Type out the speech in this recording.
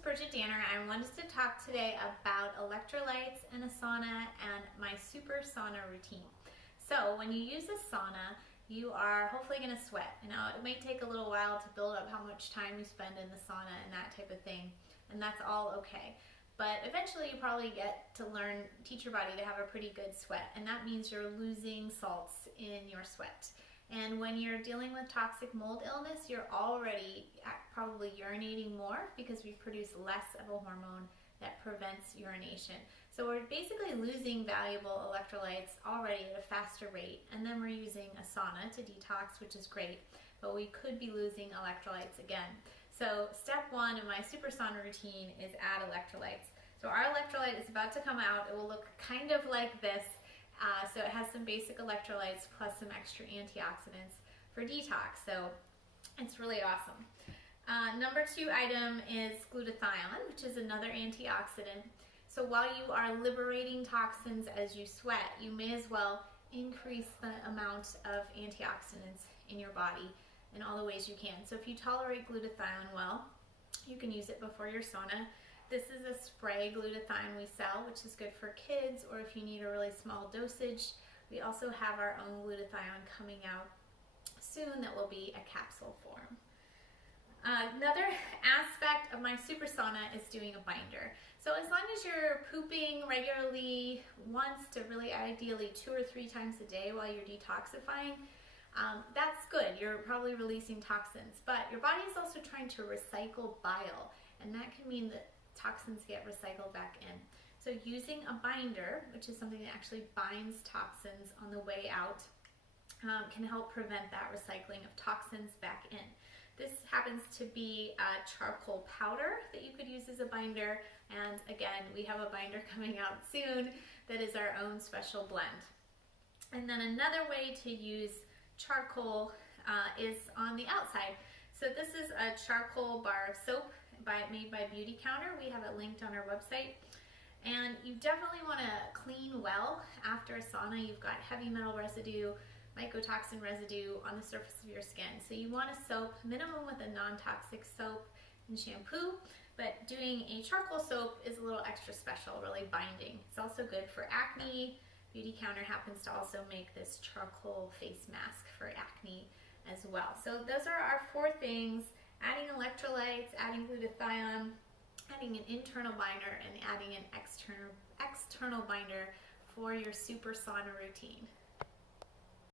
Bridgit and I wanted to talk today about electrolytes and a sauna and my super sauna routine. So when you use a sauna, you are hopefully going to sweat. Now it might take a little while to build up how much time you spend in the sauna and that type of thing, and that's all okay. But eventually you probably get to teach your body to have a pretty good sweat, and that means you're losing salts in your sweat. And when you're dealing with toxic mold illness, you're already probably urinating more because we produce less of a hormone that prevents urination. So we're basically losing valuable electrolytes already at a faster rate, and then we're using a sauna to detox, which is great, but we could be losing electrolytes again. So step one of my super sauna routine is add electrolytes. So our electrolyte is about to come out. It will look kind of like this. So it has some basic electrolytes plus some extra antioxidants for detox. So it's really awesome. Number 2 item is glutathione, which is another antioxidant. So while you are liberating toxins as you sweat, you may as well increase the amount of antioxidants in your body in all the ways you can. So if you tolerate glutathione well, you can use it before your sauna. This is a spray glutathione we sell, which is good for kids, or if you need a really small dosage. We also have our own glutathione coming out soon that will be a capsule form. Another aspect of my super sauna is doing a binder. So as long as you're pooping regularly, once to really ideally 2 or 3 times a day while you're detoxifying, that's good. You're probably releasing toxins, but your body is also trying to recycle bile, and that can mean that toxins get recycled back in. So using a binder, which is something that actually binds toxins on the way out, can help prevent that recycling of toxins back in. This happens to be a charcoal powder that you could use as a binder, and again, we have a binder coming out soon that is our own special blend. And then another way to use charcoal is on the outside. So this is a charcoal bar of soap made by Beauty Counter. We have it linked on our website. And you definitely want to clean well after a sauna. You've got heavy metal residue, mycotoxin residue on the surface of your skin. So you want a soap, minimum with a non-toxic soap and shampoo, but doing a charcoal soap is a little extra special, really binding. It's also good for acne. Beauty Counter happens to also make this charcoal face mask for acne as well. So those are our 4 things: adding electrolytes, adding glutathione, adding an internal binder, and adding an external binder for your super sauna routine.